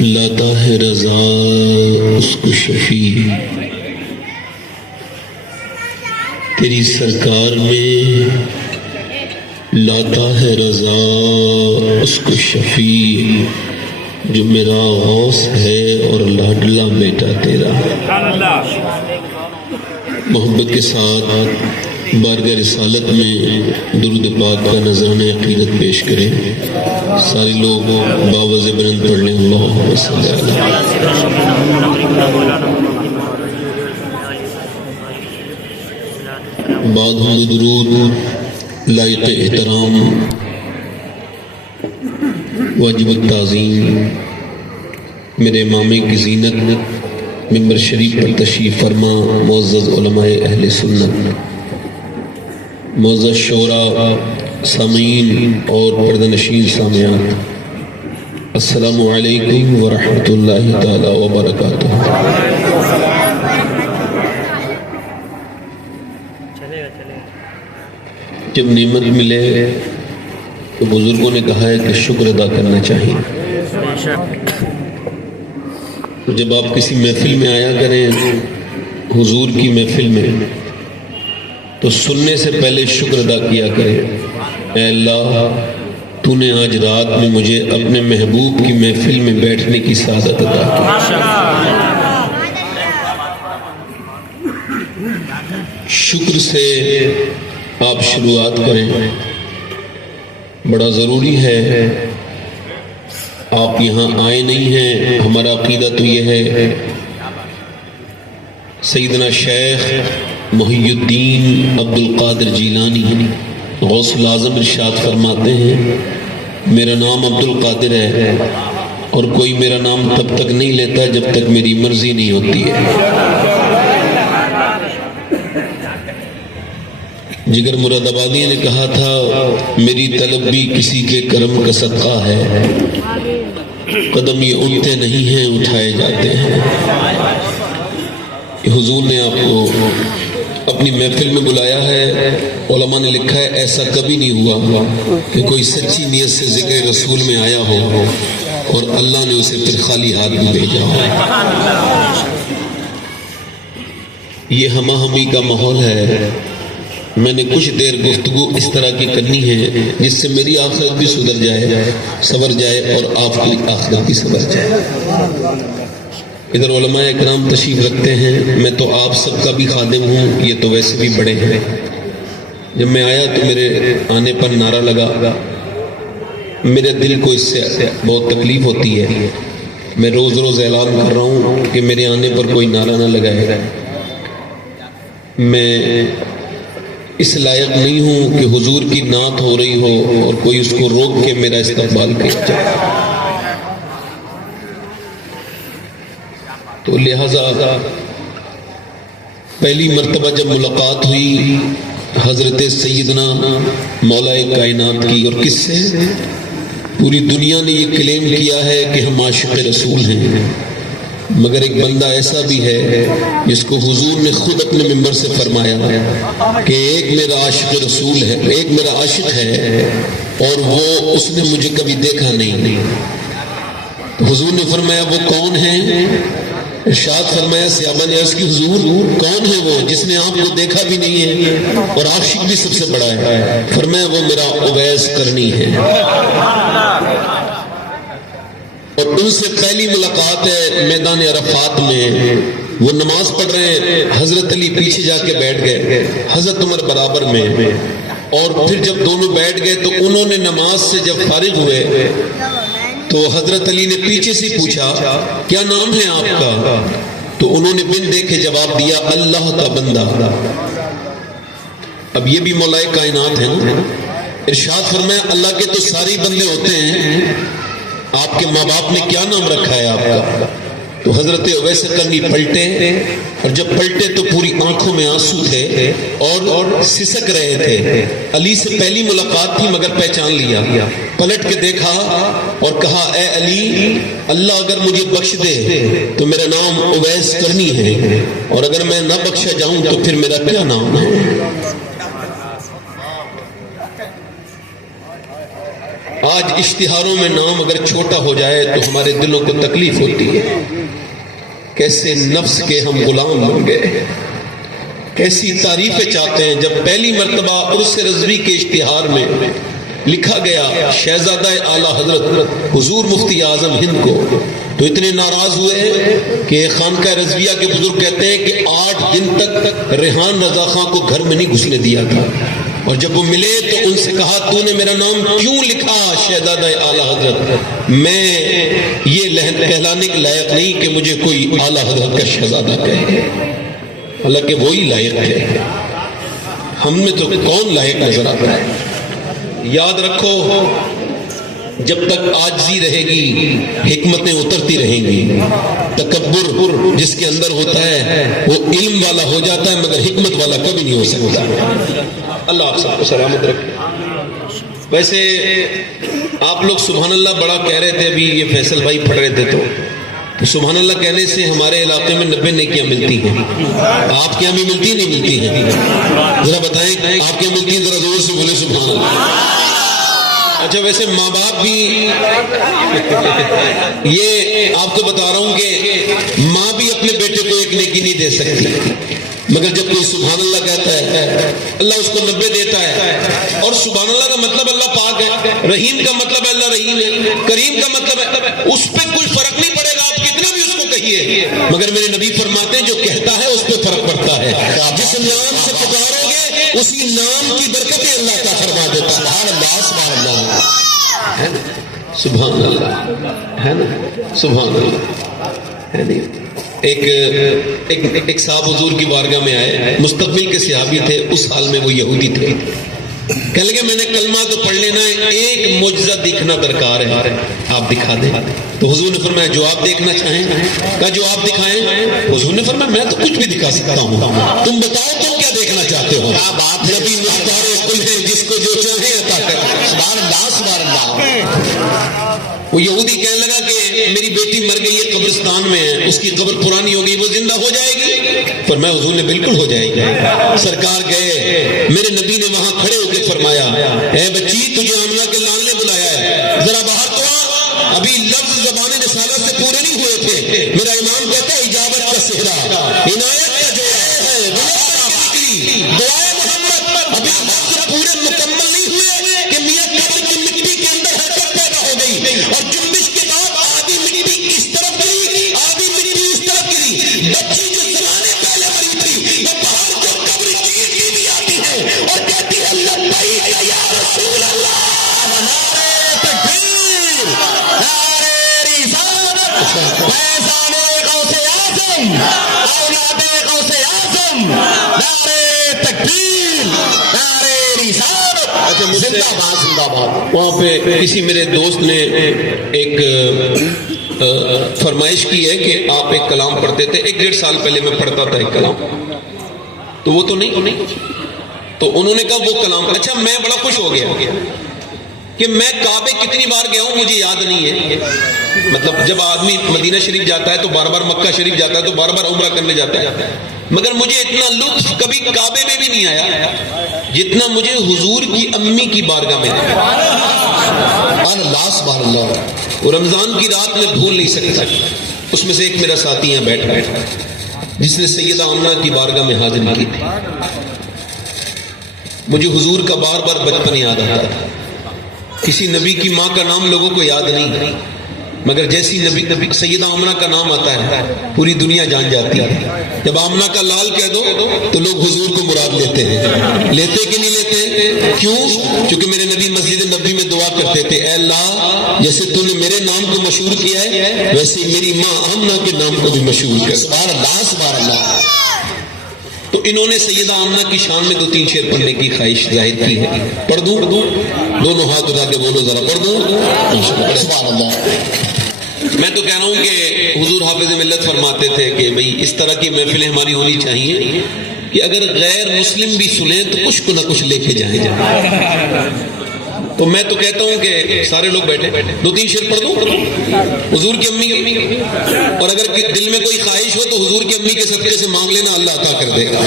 لاتا ہے رضا اس کو شفیع، تیری سرکار میں لاتا ہے رضا اس کو شفیع، جو میرا غوث ہے اور لاڈلا بیٹا تیرا۔ محبت کے ساتھ بارگاہ رسالت میں درود پاک کا نذرانہ عقیدت پیش کریں۔ سارے لوگ باوز بلند پڑھ لیں، اللہم صلی اللہ بعد ہم درود لائق احترام واجب التعظیم میرے امام کی زینت ممبر شریف پر تشریف فرما معزز علماء اہل سنت، معزز شعراء، سامعین اور پردہ نشین سامعات، السلام علیکم ورحمۃ اللہ تعالی وبرکاتہ۔ جب نعمت ملے تو بزرگوں نے کہا ہے کہ شکر ادا کرنا چاہیے۔ جب آپ کسی محفل میں آیا کریں، حضور کی محفل میں، تو سننے سے پہلے شکر ادا کیا کریں، اے اللہ تو نے آج رات میں مجھے اپنے محبوب کی محفل میں بیٹھنے کی سعادت عطا کی۔ شکر سے آپ شروعات کریں، بڑا ضروری ہے۔ آپ یہاں آئے نہیں ہیں، ہمارا عقیدہ تو یہ ہے، سیدنا شیخ محی الدین عبد القادر جیلانی غوث العظم ارشاد فرماتے ہیں، میرا نام عبد القادر ہے اور کوئی میرا نام تب تک نہیں لیتا جب تک میری مرضی نہیں ہوتی ہے۔ جگر مراد آبادی نے کہا تھا، میری طلب بھی کسی کے کرم کا صدقہ ہے، قدم یہ اٹھتے نہیں ہیں اٹھائے جاتے ہیں۔ حضور نے آپ کو اپنی محفل میں بلایا ہے، علماء نے لکھا ہے ایسا کبھی نہیں ہوا کہ کوئی سچی نیت سے ذکر رسول میں آیا ہو اور اللہ نے اسے پھر خالی ہاتھ میں بھیجا ہو۔ یہ ہمہ ہمی کا ماحول ہے۔ میں نے کچھ دیر گفتگو اس طرح کی کرنی ہے جس سے میری آخرت بھی سدھر جائے، سنور جائے اور آپ کی آخرت بھی سنور جائے۔ ادھر علماء اکرام تشریف رکھتے ہیں، میں تو آپ سب کا بھی خادم ہوں، یہ تو ویسے بھی بڑے ہیں۔ جب میں آیا تو میرے آنے پر نعرہ لگا، میرے دل کو اس سے بہت تکلیف ہوتی ہے۔ میں روز روز اعلان کر رہا ہوں کہ میرے آنے پر کوئی نعرہ نہ لگائے۔ میں اس لائق نہیں ہوں کہ حضور کی نعت ہو رہی ہو اور کوئی اس کو روک کے میرا استقبال کیا جائے۔ تو لہذا پہلی مرتبہ جب ملاقات ہوئی حضرت سیدنا مولا کائنات کی، اور کس سے؟ پوری دنیا نے یہ کلیم کیا ہے کہ ہم عاشق رسول ہیں، مگر ایک بندہ ایسا بھی ہے جس کو حضور نے خود اپنے ممبر سے فرمایا کہ ایک میرا عاشق رسول ہے، ایک میرا عاشق ہے اور وہ اس نے مجھے کبھی دیکھا نہیں۔ تو حضور نے فرمایا وہ کون ہے؟ ارشاد فرمایا، صحابہ نے عرض کی حضور کون ہے وہ جس نے آپ کو دیکھا بھی نہیں ہے اور عاشق بھی سب سے بڑا ہے؟ فرمایا وہ میرا اویس کرنی ہے۔ اور ان سے پہلی ملاقات ہے میدان عرفات میں، وہ نماز پڑھ رہے ہیں، حضرت علی پیچھے جا کے بیٹھ گئے، حضرت عمر برابر میں، اور پھر جب دونوں بیٹھ گئے تو انہوں نے نماز سے جب فارغ ہوئے تو حضرت علی نے پیچھے سے پوچھا کیا نام ہے آپ کا؟ تو انہوں نے بن دیکھے جواب دیا، اللہ کا بندہ۔ اب یہ بھی مولا کائنات ہے نا۔ ارشاد فرمایا اللہ کے تو سارے بندے ہوتے ہیں، آپ کے ماں باپ نے کیا نام رکھا ہے آپ کا؟ تو حضرت اویس کرنی پلٹے، اور جب پلٹے تو پوری آنکھوں میں آنسو تھے اور سسک رہے تھے۔ علی سے پہلی ملاقات تھی مگر پہچان لیا، پلٹ کے دیکھا اور کہا اے علی، اللہ اگر مجھے بخش دے تو میرا نام اویس کرنی ہے، اور اگر میں نہ بخشا جاؤں تو پھر میرا کیا نام ہے؟ آج اشتہاروں میں نام اگر چھوٹا ہو جائے تو ہمارے دلوں کو تکلیف ہوتی ہے. کیسے نفس کے ہم غلام بن گئے. کیسی تعریفیں چاہتے ہیں. جب پہلی مرتبہ عرس رضوی کے اشتہار میں لکھا گیا شہزادہ اعلیٰ حضرت حضور مفتی اعظم ہند کو, تو اتنے ناراض ہوئے کہ خانقاہ رضویہ کے بزرگ کہتے ہیں کہ 8 دن تک ریحان رضا خان کو گھر میں نہیں گھسنے دیا تھا. اور جب وہ ملے تو ان سے کہا تو نے میرا نام کیوں لکھا شہزادہ اعلیٰ حضرت؟ میں یہ کہلانے کے لائق نہیں کہ مجھے کوئی اعلیٰ حضرت کا شہزادہ کہے, حالانکہ وہی لائق ہے. ہم میں تو کون لائق نظر آتا ہے؟ یاد رکھو جب تک عاجزی رہے گی حکمتیں اترتی رہیں گی. تکبر جس کے اندر ہوتا ہے وہ علم والا ہو جاتا ہے مگر حکمت والا کبھی نہیں ہو سکتا. اللہ آپ سب کو سلامت رکھے. ویسے آپ لوگ سبحان اللہ بڑا کہہ رہے تھے, ابھی یہ فیصل بھائی پڑھ رہے تھے تو سبحان اللہ کہنے سے ہمارے علاقے میں 90 نیکیاں ملتی ہیں. آپ کے یہاں بھی ملتی نہیں ملتی ہیں؟ ذرا بتائیں آپ کے یہاں ملتی ہیں؟ ذرا زور سے بولے سبحان اللہ. اچھا ویسے ماں باپ بھی یہ آپ کو بتا رہا ہوں کہ ماں بھی اپنے بیٹے کو ایک نیکی نہیں دے سکتی, مگر جب کوئی سبحان اللہ کہتا ہے اللہ اس کو 90 دیتا ہے. اور سبحان اللہ کا مطلب اللہ پاک ہے, رحیم کا مطلب ہے اللہ رحیم ہے, کریم کا مطلب ہے, اس پہ کوئی فرق نہیں پڑے گا آپ کتنا بھی اس کو کہیے, مگر میرے نبی فرماتے ہیں جو کہتا ہے اس پہ فرق پڑتا ہے. جس نام سے پکارو گے اسی نام کی برکتیں اللہ کا فرما دیتا ہے. سبحان اللہ سبحان اللہ ہے نا, سبحان اللہ ہے نہیں. ایک صاحب حضور کی بارگاہ میں آئے, مستقبل کے صحابی تھے, اس حال میں وہ یہودی تھے. کہنے لگے میں نے کلمہ تو پڑھ لینا ہے, ایک معجزہ دیکھنا درکار ہے, آپ دکھا دیں. تو حضور نے فرمایا جو آپ دیکھنا چاہیں. کہا جو آپ دکھائیں. حضور نے فرمایا میں تو کچھ بھی دکھا سکتا ہوں, تم بتاؤ تم کیا دیکھنا چاہتے ہو. آپ نبی مختار کل ہیں جس کو جو چاہیں عطا کر. سبحان اللہ سبحان اللہ. وہ یہودی کہنے لگا کہ میری بیٹی مر گئی ہے قبرستان میں ہے, اس کی قبر پرانی ہو گئی, وہ زندہ ہو جائے گی؟ پر میں حضور نے بالکل ہو جائے گی. سرکار گئے, میرے نبی نے وہاں کھڑے ہو کے فرمایا اے بچی تجھے آمنہ کے لال نے بلایا ہے, ذرا باہر تو آ. ابھی لفظ زبان رسالت سے پورے نہیں ہوئے تھے. میرا امام کہتا ہے اجابت کا صحرا عنایت کا جو ہے دعائے محمد ابھی لفظ پورے مکمل نہیں ہوئے کہ میاں قبر کی مٹی کے اندر حرکت پیدا ہو گئی, اور جنبش کے بعد آدھی مٹی اس طرف گری آدھی مٹی اس طرف گری. بچی جو زمانے پہلے مری تھی وہ باہر جو قبر چیز بھی آتی ہے اور کہتی ہے لبیک یا رسول اللہ. نعرہ تکبیر, نعرہ رسالت, فیضان غوث اعظم, اولاد غوث اعظم, نعرہ تکبیر, نعرہ رسالت. زندہ باد زندہ باد. وہاں پہ کسی میرے دوست نے ایک فرمائش کی ہے کہ آپ ایک کلام پڑھتے تھے. 1-1.5 سال پہلے میں پڑھتا تھا ایک کلام, تو وہ تو نہیں, تو انہوں نے کہا وہ کلام. اچھا میں بڑا خوش ہو گیا کہ میں کعبے کتنی بار گیا ہوں مجھے یاد نہیں ہے. مطلب جب آدمی مدینہ شریف جاتا ہے تو بار بار مکہ شریف جاتا ہے تو بار بار عمرہ کرنے جاتا ہے, مگر مجھے اتنا لطف کبھی کعبے میں بھی نہیں آیا جتنا مجھے حضور کی امی کی بارگاہ میں آیا. سبحان اللہ. وہ رمضان کی رات میں بھول نہیں سکتا. اس میں سے ایک میرا ساتھی یہاں بیٹھا جس نے سیدہ آمنہ کی بارگاہ میں حاضری کی تھی. مجھے حضور کا بار بار بچپن یاد آتا تھا. کسی نبی کی ماں کا نام لوگوں کو یاد نہیں, مگر جیسی نبی سیدہ آمنہ کا نام آتا ہے پوری دنیا جان جاتی ہے. جب آمنہ کا لال کہہ دو تو لوگ حضور کو مراد لیتے ہیں. لیتے کہ نہیں لیتے؟ کیوں؟ کیونکہ میرے نبی مسجد نبی میں دعا کرتے تھے اے اللہ جیسے تو نے میرے نام کو مشہور کیا ہے ویسے میری ماں آمنہ کے نام کو بھی مشہور کر. سبحان اللہ سبحان اللہ. تو انہوں نے سیدہ آمنہ کی شان میں 2-3 شعر پڑھنے کی خواہش ظاہر کی ہے. پڑھ دوں؟ دونوں ہاتھ اٹھا کے بولو ذرا, پڑھ دوں؟ سبحان اللہ. میں تو کہہ رہا ہوں کہ حضور حافظ ملت فرماتے تھے کہ بھئی اس طرح کی محفلیں ہماری ہونی چاہیے کہ اگر غیر مسلم بھی سنیں تو کچھ کو نہ کچھ لے کے جائیں. تو میں تو کہتا ہوں کہ سارے لوگ بیٹھے 2-3 شعر پڑھ دوں حضور کی امی, اور اگر دل میں کوئی خواہش ہو تو حضور کی امی کے صدقے سے مانگ لینا, اللہ عطا کر دے گا.